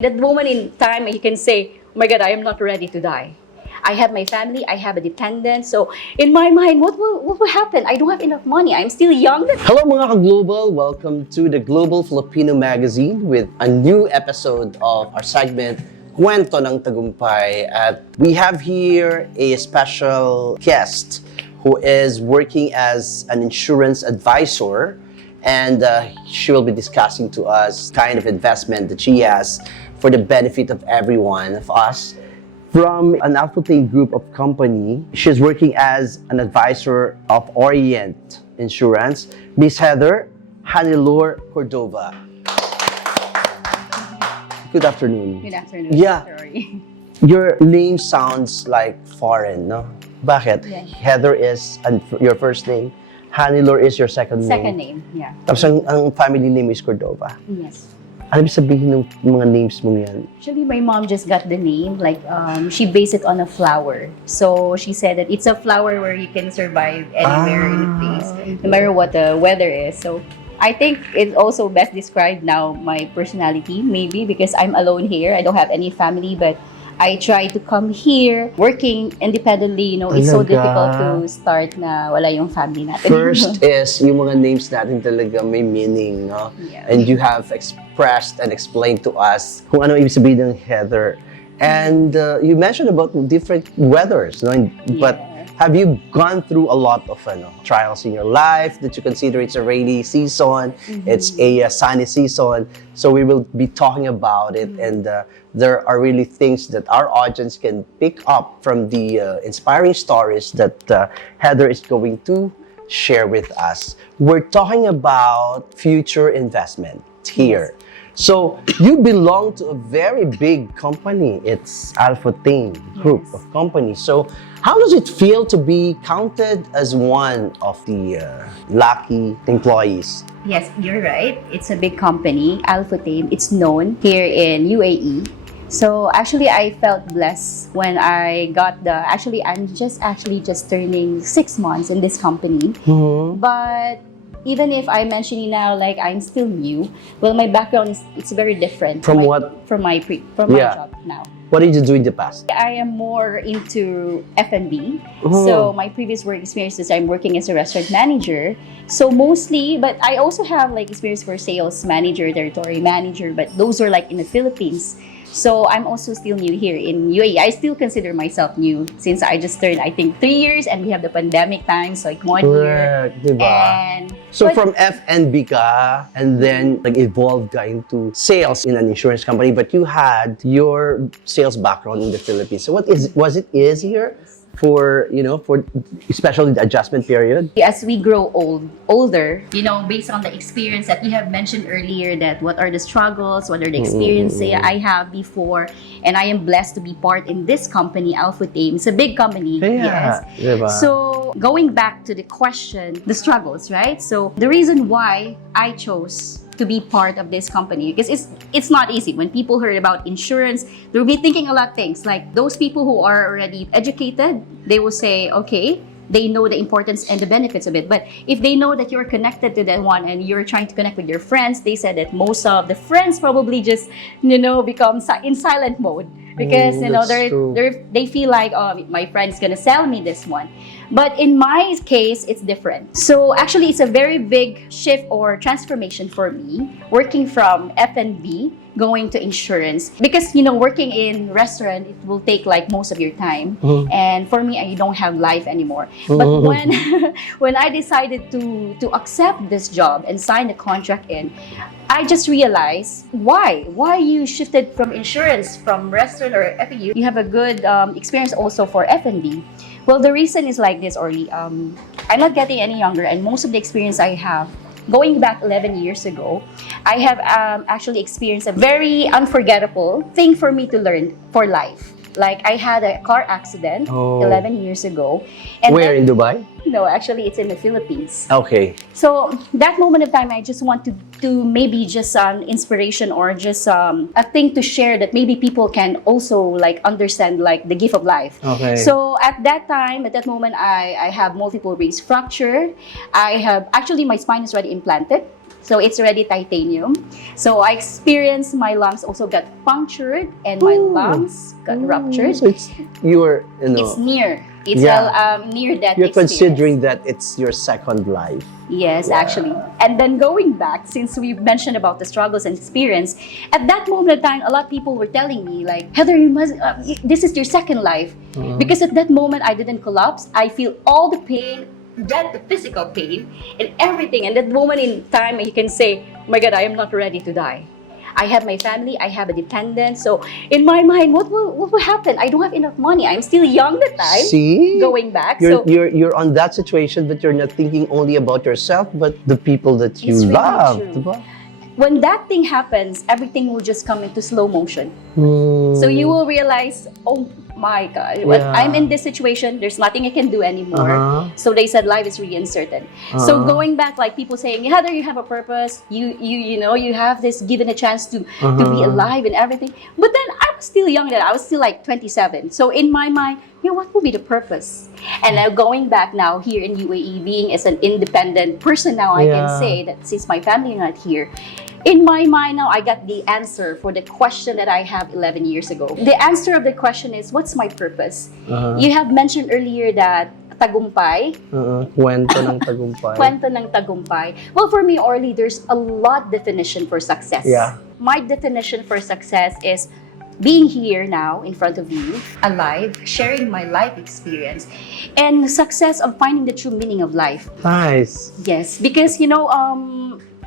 That moment in time, you can say, oh my God, I am not ready to die. I have my family, I have a dependent. So in my mind, what will happen? I don't have enough money. I'm still young. Hello mga ka-Global! Welcome to the Global Filipino Magazine with a new episode of our segment, Kwento ng Tagumpay. At we have here a special guest who is working as an insurance advisor, and she will be discussing to us kind of investment that she has for the benefit of every one of us. From an Alpha-Team group of company, she's working as an advisor of Orient Insurance, Miss Heather Cordova. Good afternoon. Good afternoon. Yeah. Sorry. Your name sounds like foreign, no? Bakit? Yeah. Heather is your first name, Hanilor is your second name. Second name, yeah. Tapos ang family name is Cordova. Yes. Ano ibig sabihin ng mga names mo yan? Actually, my mom just got the name. She based it on a flower. So she said that it's a flower where you can survive anywhere in the place, no matter what the weather is. So I think it's also best described now my personality, maybe because I'm alone here. I don't have any family, but I try to come here working independently. You know, it's so difficult to start na wala yung family natin. First is yung mga names natin talaga may meaning, no? Yeah. And you have expressed and explained to us kung ano ibig sabihin ng Heather. And you mentioned about different weathers, no? But have you gone through a lot of trials in your life that you consider it's a rainy season, it's a sunny season? So we will be talking about it, and there are really things that our audience can pick up from the inspiring stories that Heather is going to share with us. We're talking about future investment here. So you belong to a very big company. It's Alpha-Team group of companies. So how does it feel to be counted as one of the lucky employees? Yes, you're right. It's a big company, Alpha-Team. It's known here in UAE. So actually, I felt blessed when I got I'm just turning 6 months in this company. But even if I'm mentioning now, like I'm still new, well, my background it's very different From my job now. What did you do in the past? I am more into F&B. So my previous work experiences, I'm working as a restaurant manager. So mostly, but I also have like experience for sales manager, territory manager, but those are like in the Philippines. So I'm also still new here in UAE. I still consider myself new since I just turned, I think, 3 years, and we have the pandemic times, like 1 year. Diba? And so from F&B ka, and then evolved ka into sales in an insurance company, but you had your sales background in the Philippines. So was it easier for especially the adjustment period? as we grow older, based on the experience that you have mentioned earlier, that what are the struggles, what are the experiences I have before, and I am blessed to be part in this company, Alpha-Team. It's a big company, yes. Diba? So going back to the question, the struggles, right? So the reason why I chose to be part of this company, because it's not easy. When people heard about insurance, they'll be thinking a lot of things. Like those people who are already educated, they will say, okay, they know the importance and the benefits of it. But if they know that you're connected to that one and you're trying to connect with your friends, they said that most of the friends probably just, become in silent mode. Because they feel like, oh, my friend's gonna sell me this one. But in my case, it's different. So actually, it's a very big shift or transformation for me, working from F&B going to insurance, because working in restaurant, it will take like most of your time, and for me, I don't have life anymore. But when I decided to accept this job and sign the contract in, I just realized why you shifted from insurance, from restaurant or F&B. You have a good experience also for F&B. Well, the reason is like this, Orly. I'm not getting any younger, and most of the experience I have, going back 11 years ago, I have actually experienced a very unforgettable thing for me to learn for life. Like I had a car accident 11 years ago. And Where, in Dubai? No, actually it's in the Philippines. Okay. So that moment of time, I just want to maybe just an inspiration or just a thing to share that maybe people can also like understand like the gift of life. Okay. So at that moment, I have multiple wrist fracture. I have, actually my spine is already implanted. So it's already titanium. So I experienced my lungs also got punctured and my lungs got ruptured. So it's you're It's near. It's Yeah. a near death you're experience. considering that it's your second life. Yes, Wow. actually. And then going back, since we mentioned about the struggles and experience, at that moment of time, a lot of people were telling me like, Heather, you must, this is your second life. Because at that moment, I didn't collapse. I feel all the pain, the physical pain, and everything. And that moment in time, you can say, oh my God, I am not ready to die. I have my family, I have a dependent. So in my mind, what will happen? I don't have enough money. I'm still young that time. See? Going back. You're, So you're on that situation, but you're not thinking only about yourself, but the people that you It's really love. true. Diba? when that thing happens, everything will just come into slow motion. So you will realize, oh my God, Yeah. I'm in this situation, there's nothing I can do anymore. So they said life is really uncertain. So going back, like people saying, Heather, you have a purpose, you know, you have this given a chance to be alive and everything. But then I was still young then, I was still like 27. So in my mind, you know, what will be the purpose? And now going back now here in UAE, being as an independent person now, I can say that since my family are not here, in my mind now, I got the answer for the question that I have 11 years ago. The answer of the question is, what's my purpose? You have mentioned earlier that tagumpay. Kwento ng tagumpay. Kwento ng tagumpay. Well, for me, Orly, there's a lot definition for success. Yeah. My definition for success is being here now in front of you, alive, sharing my life experience, and success of finding the true meaning of life. Nice. Yes, because, you know,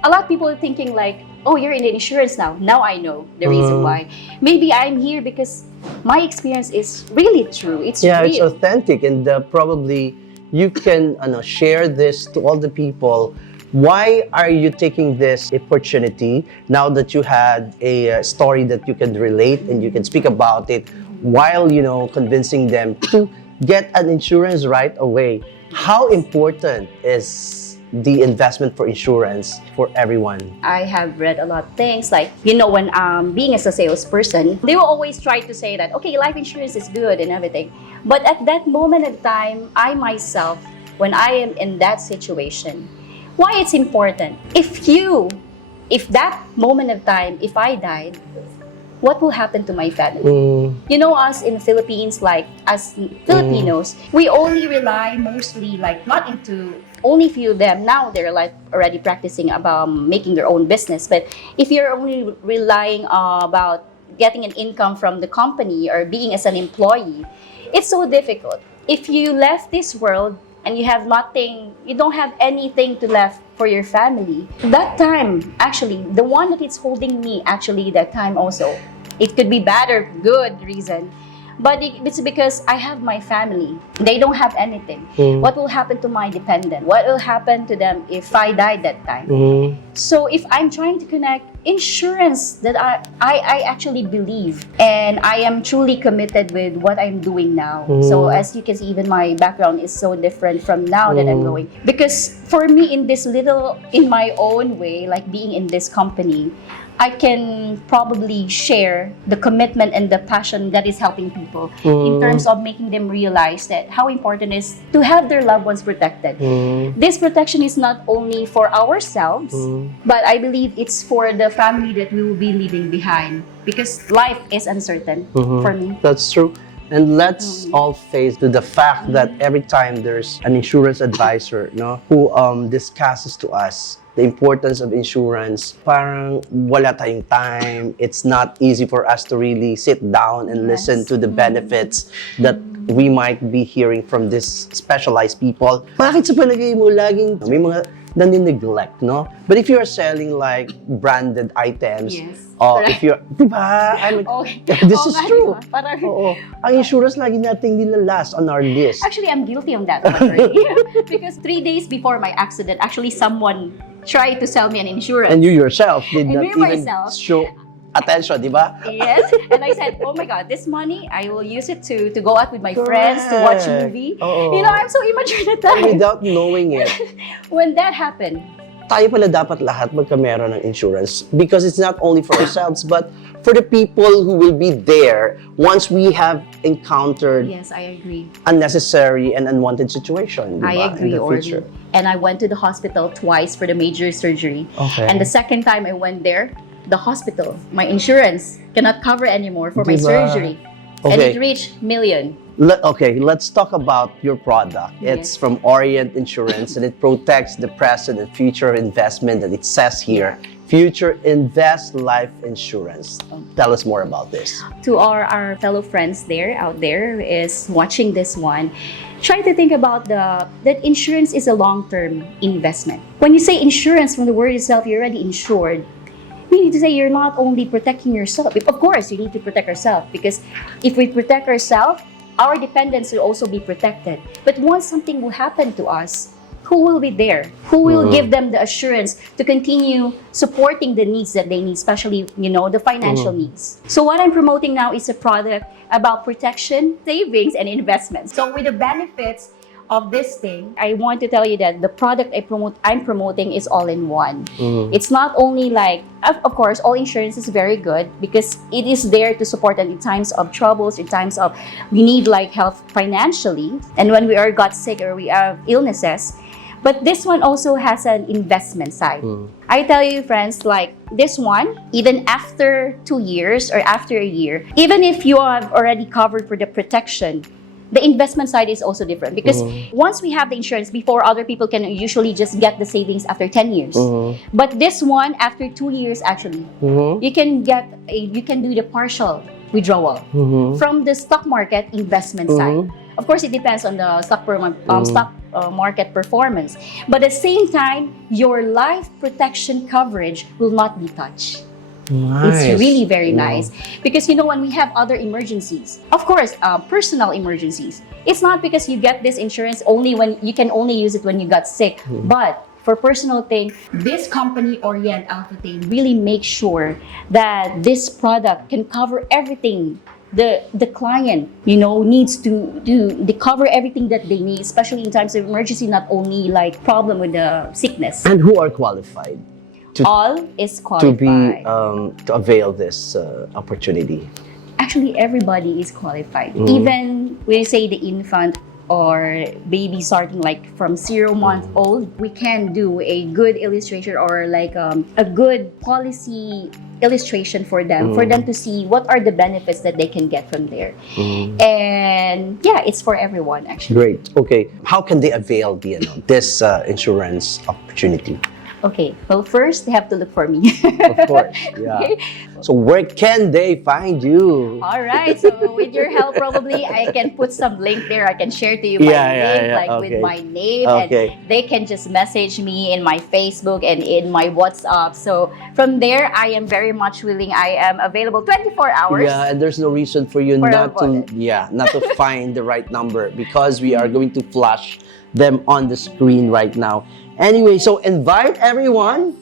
a lot of people are thinking like, oh, you're in the insurance now. Now I know the reason why. Maybe I'm here because my experience is really true. It's Yeah, real. it's authentic, and probably you can share this to all the people. Why are you taking this opportunity now that you had a story that you can relate and you can speak about it while, you know, convincing them to get an insurance right away? How important is the investment for insurance for everyone? I have read a lot of things like, you know, when being as a salesperson, they will always try to say that, okay, life insurance is good and everything. But at that moment in time, I myself, when I am in that situation, why it's important? If that moment of time, if I died, what will happen to my family? You know, us in the Philippines, like as Filipinos, we only rely mostly like not into only few of them now they're like already practicing about making their own business. But if you're only relying about getting an income from the company or being as an employee, it's so difficult. If you left this world and you have nothing, you don't have anything to left for your family. That time, actually, the one that is holding me, actually, that time also, it could be bad or good reason, but it's because I have my family. They don't have anything. What will happen to my dependent? What will happen to them if I died that time? So if I'm trying to connect insurance that I actually believe and I am truly committed with what I'm doing now. So as you can see, even my background is so different from now that I'm going. Because for me, in this little, in my own way, like being in this company, I can probably share the commitment and the passion that is helping people in terms of making them realize that how important it is to have their loved ones protected. This protection is not only for ourselves, but I believe it's for the family that we will be leaving behind, because life is uncertain for me. That's true. And let's all face to the fact that every time there's an insurance advisor, who discusses to us the importance of insurance, parang wala tayong time. It's not easy for us to really sit down and listen to the benefits that we might be hearing from these specialized people. Bakit sa palagay mo laging may mga nani-neglect, no? But if you're selling like branded items, if you're, diba? This is true. Diba? Parang, ang insurance lagi nating nilalast on our list. Actually, I'm guilty on that one already. Because 3 days before my accident, actually someone tried to sell me an insurance. And you yourself did not even myself. show attention, diba? Yes, and I said, oh my God, this money, I will use it to go out with my friends, to watch a movie. You know, I'm so immature at that time. Without knowing it. When that happened, tayo pala dapat lahat magkameron ng insurance because it's not only for ourselves but for the people who will be there once we have encountered Yes, I agree. unnecessary and unwanted situation. Diba? I agree, in the future. Orly. And I went to the hospital twice for the major surgery. Okay. And the second time I went there, the hospital, my insurance cannot cover anymore for my Diba? surgery. And Okay. it reached million. Okay, let's talk about your product. It's Yes. from Orient Insurance and it protects the present and future investment that it says here. Future Invest Life Insurance. Tell us more about this. To our fellow friends out there is watching this one, try to think about that insurance is a long-term investment. When you say insurance, from the word itself, you're already insured. We need to say you're not only protecting yourself. Of course, you need to protect ourselves because if we protect ourselves, our dependents will also be protected. But once something will happen to us, who will be there? Who will give them the assurance to continue supporting the needs that they need, especially, the financial needs? So what I'm promoting now is a product about protection, savings, and investments. So with the benefits of this thing, I want to tell you that the product I'm promoting is all in one. It's not only like, of course, all insurance is very good because it is there to support us in times of troubles, in times of we need like help financially, and when we got sick or we have illnesses. But this one also has an investment side. I tell you, friends, like this one, even after 2 years or after a year, even if you have already covered for the protection, the investment side is also different because once we have the insurance, before other people can usually just get the savings after 10 years. But this one, after 2 years, actually, you can do the partial withdrawal from the stock market investment side. Of course, it depends on the stock market performance. But at the same time, your life protection coverage will not be touched. Nice. It's really very nice because when we have other emergencies, of course, personal emergencies, it's not because you get this insurance only when you can only use it when you got sick, but for personal thing, this company Orient Alpha really makes sure that this product can cover everything the client needs to do. They cover everything that they need, especially in times of emergency, not only like problem with the sickness. And who are qualified All is to qualified. to avail this opportunity? Actually, everybody is qualified. Even when you say the infant or baby starting like from 0 month old, we can do a good illustration or like a good policy illustration for them to see what are the benefits that they can get from there. And yeah, it's for everyone actually. Great. Okay. How can they avail this insurance opportunity? Okay, well, first they have to look for me. Of course. Yeah. Okay. So where can they find you? All right, so with your help, probably I can put some link there. I can share to you my link, with my name, Okay. and they can just message me in my Facebook and in my WhatsApp. So from there, I am very much willing. I am available 24 hours. Yeah, and there's no reason for you For not to a not to find the right number because we are going to flash them on the screen right now. Anyway, so invite everyone,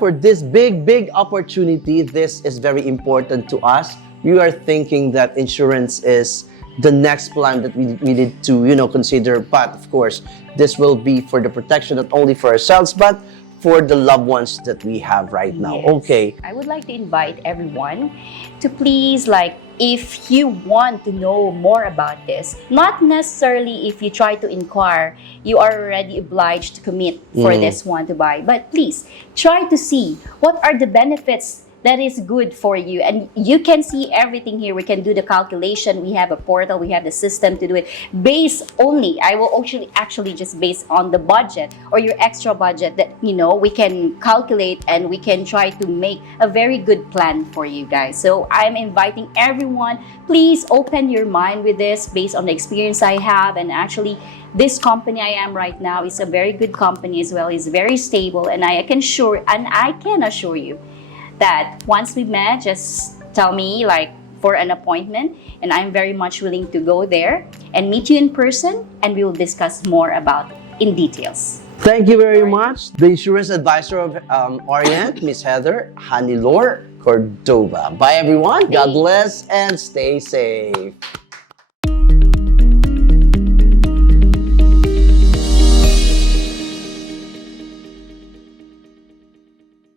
for this big opportunity. This is very important to us. We are thinking that insurance is the next plan that we need to, consider. But of course, this will be for the protection not only for ourselves, but for the loved ones that we have right now. Yes. Okay. I would like to invite everyone to please, if you want to know more about this, not necessarily if you try to inquire, you are already obliged to commit for this one to buy. But please, try to see what are the benefits that is good for you. And you can see everything here. We can do the calculation. We have a portal. We have the system to do it. Based only, I will actually just based on the budget or your extra budget that, we can calculate and we can try to make a very good plan for you guys. So I'm inviting everyone, please open your mind with this based on the experience I have. And actually, this company I am right now is a very good company as well. It's very stable. And I can assure you that once we met, just tell me for an appointment, and I'm very much willing to go there and meet you in person, and we will discuss more about in details. Thank you very much. The insurance advisor of Orient, Miss Heather Cordova. Bye everyone. God bless and stay safe.